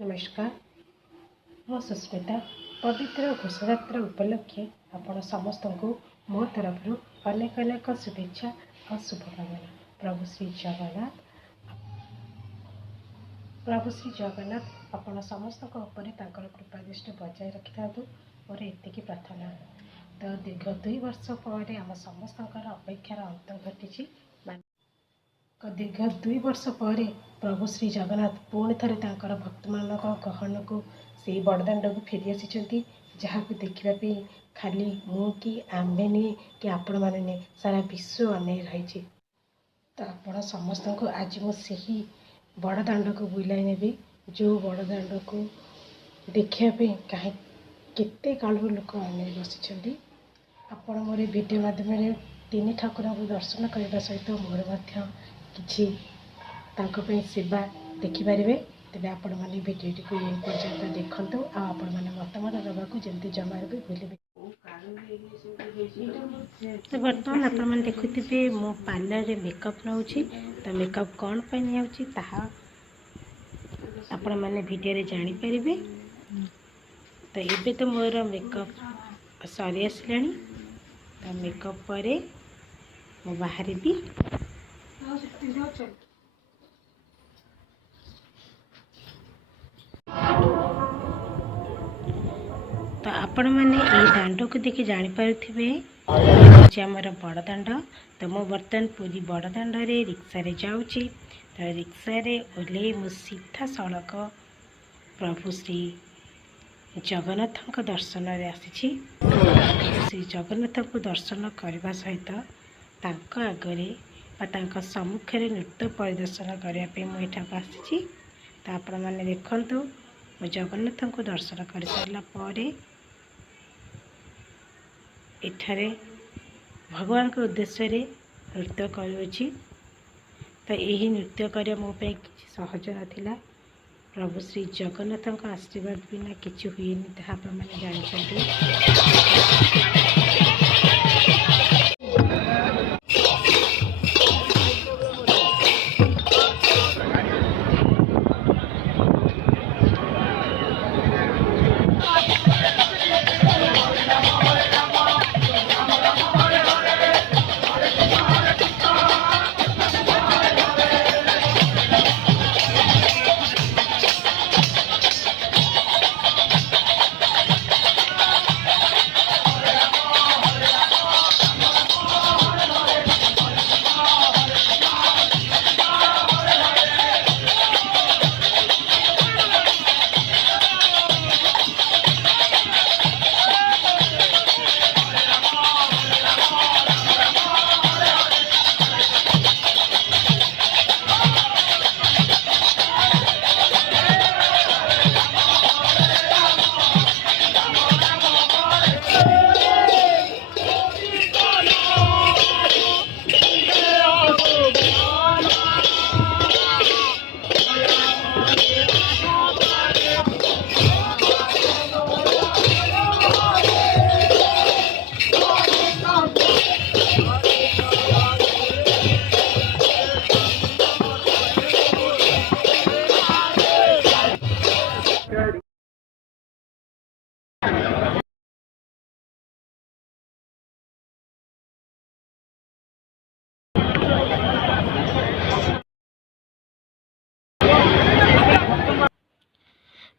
नमस्कार मो सुस्मिता पवित्र घोषयात्रा उपलक्षे आपण समस्त को मो तरफ अनेक अनेक शुभेच्छा और शुभकामना। प्रभु श्री जगन्नाथ आपण समस्त कृपा दृष्टि बजाय रखि था और एति प्रार्थना। तो दीर्घ 2 वर्ष पर आम समस्त अपेक्षार अंत घटी। दीर्घ 2 वर्ष पर प्रभु श्री जगन्नाथ पुणी थे भक्त मान गहन को से बड़दाण्ड को फेरी आसी जहाँ देखापी खाली मु कि आम्भे नहीं कि आपण मैंने नहीं सारा विश्व अने रही। तो आपण समस्त को आज मुझे बड़दाण्ड को बुलाई नेबी जो बड़दाण्ड को देखापी कहीं केते कालू लोक अने बसी। आपण मोर वीडियो माध्यम 3 ठाकुर को दर्शन करने सहित मोर किसी सेवा देखिपारे। तेज आपण मैंने भिडियो को ये पर्यटन देखते आपण मैंने मतामत देवाक जमी जमा भी भूलें। तो बर्तमान आपण मैंने देखुवे मो पार्लर रे मेकअप नौ तो मेकअप कौन पर नहीं आपण मैंने भिडियो रे जानी पारे। तो ये तो मोर मेकअप सरी आसला तो मेकअप पर मु बाहर भी तो आपण मैंने ये दांड को देखि जानी पारुथिबे आमर बड़ दांड। तो मु बर्तमान पूरी बड़ दांड रे रिक्सा रे जाउची। तो रिक्सा रे ओले मु सीधा सड़क प्रभु श्री जगन्नाथ को दर्शन रे आसी। श्री जगन्नाथ को दर्शन करने सहित तांको आगरे तांको सम्मुख में नृत्य परिदर्शन करने मुझा आसी। तो आपण मैंने देखु मु जगन्नाथ को दर्शन कर सारा पर एठारे भगवान के उद्देश्य रे नृत्य करुँची। तो यही नृत्य कर मो पे किसी सहज नाला। प्रभु श्री जगन्नाथ आशीर्वाद बिना किसी हुए आप जानते।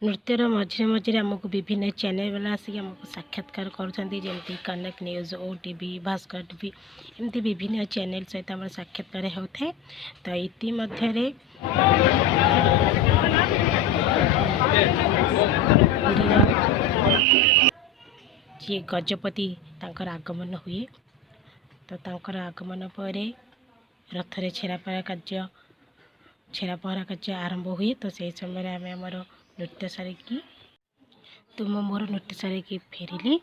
नृत्यर मझे मझे आमको विभिन्न चैनल वाला आसिक आमको साक्षात्कार करमती connect news OTV Bhaskar TV एमती विभिन्न चैनल सहित आम साक्षात्कार होता है। तो इतिमध्य जी गजपति तांकर आगमन हुए। तो तांकर आगमन पर रथरे छेरापहरा कार्य आरंभ हुए। तो से समय आम आमर नृत्य सारिकी तो मोर नृत्य सारिकी फेरिली।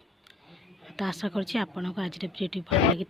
तो आशा करछि आपन को आज वीडियो भल लगी।